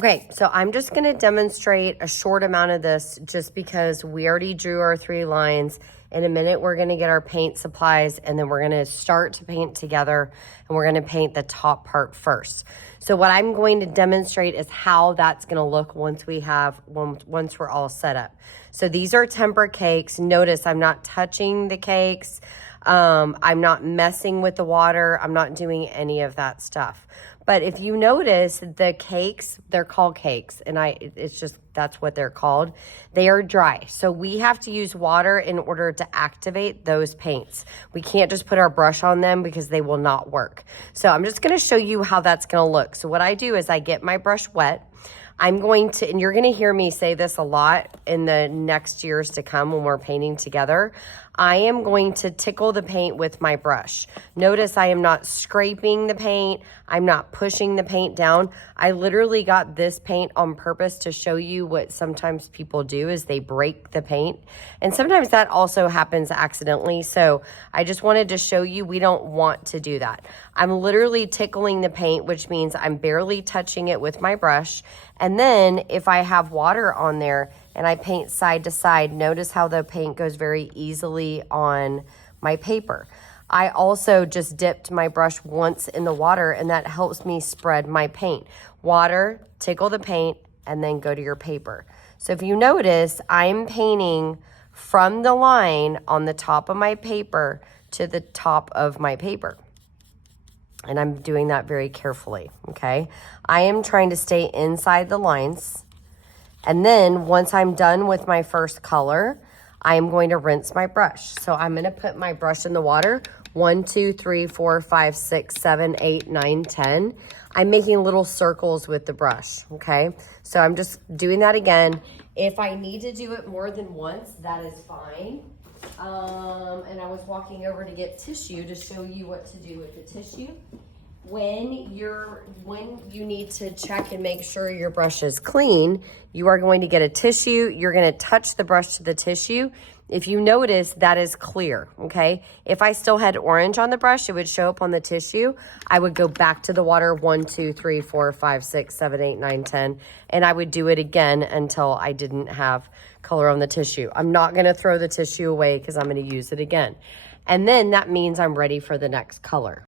Okay, so I'm just gonna demonstrate a short amount of this just because we already drew our 3 lines. In a minute, we're gonna get our paint supplies and then we're gonna start to paint together and we're gonna paint the top part first. So what I'm going to demonstrate is how that's gonna look once we're all set up. So these are temper cakes. Notice I'm not touching the cakes. I'm not messing with the water. I'm not doing any of that stuff. But if you notice the cakes, they're called cakes, and it's just, that's what they're called. They are dry. So we have to use water in order to activate those paints. We can't just put our brush on them because they will not work. So I'm just gonna show you how that's gonna look. So what I do is I get my brush wet. I'm going to, and you're gonna hear me say this a lot in the next years to come when we're painting together, I am going to tickle the paint with my brush. Notice I am not scraping the paint. I'm not pushing the paint down. I literally got this paint on purpose to show you what sometimes people do is they break the paint. And sometimes that also happens accidentally. So I just wanted to show you we don't want to do that. I'm literally tickling the paint, which means I'm barely touching it with my brush. And then if I have water on there and I paint side to side, notice how the paint goes very easily on my paper. I also just dipped my brush once in the water and that helps me spread my paint. Water, tickle the paint, and then go to your paper. So if you notice, I'm painting from the line on the top of my paper to the top of my paper. And I'm doing that very carefully, okay? I am trying to stay inside the lines. And then once I'm done with my first color, I am going to rinse my brush. So I'm gonna put my brush in the water. 1, 2, 3, 4, 5, 6, 7, 8, 9, 10. I'm making little circles with the brush, okay? So I'm just doing that again. If I need to do it more than once, that is fine. And I was walking over to get tissue to show you what to do with the tissue. When you need to check and make sure your brush is clean, you are going to get a tissue. You're going to touch the brush to the tissue. If you notice, that is clear, okay? If I still had orange on the brush, it would show up on the tissue. I would go back to the water 1, 2, 3, 4, 5, 6, 7, 8, 9, 10, and I would do it again until I didn't have color on the tissue. I'm not gonna throw the tissue away because I'm gonna use it again. And then that means I'm ready for the next color.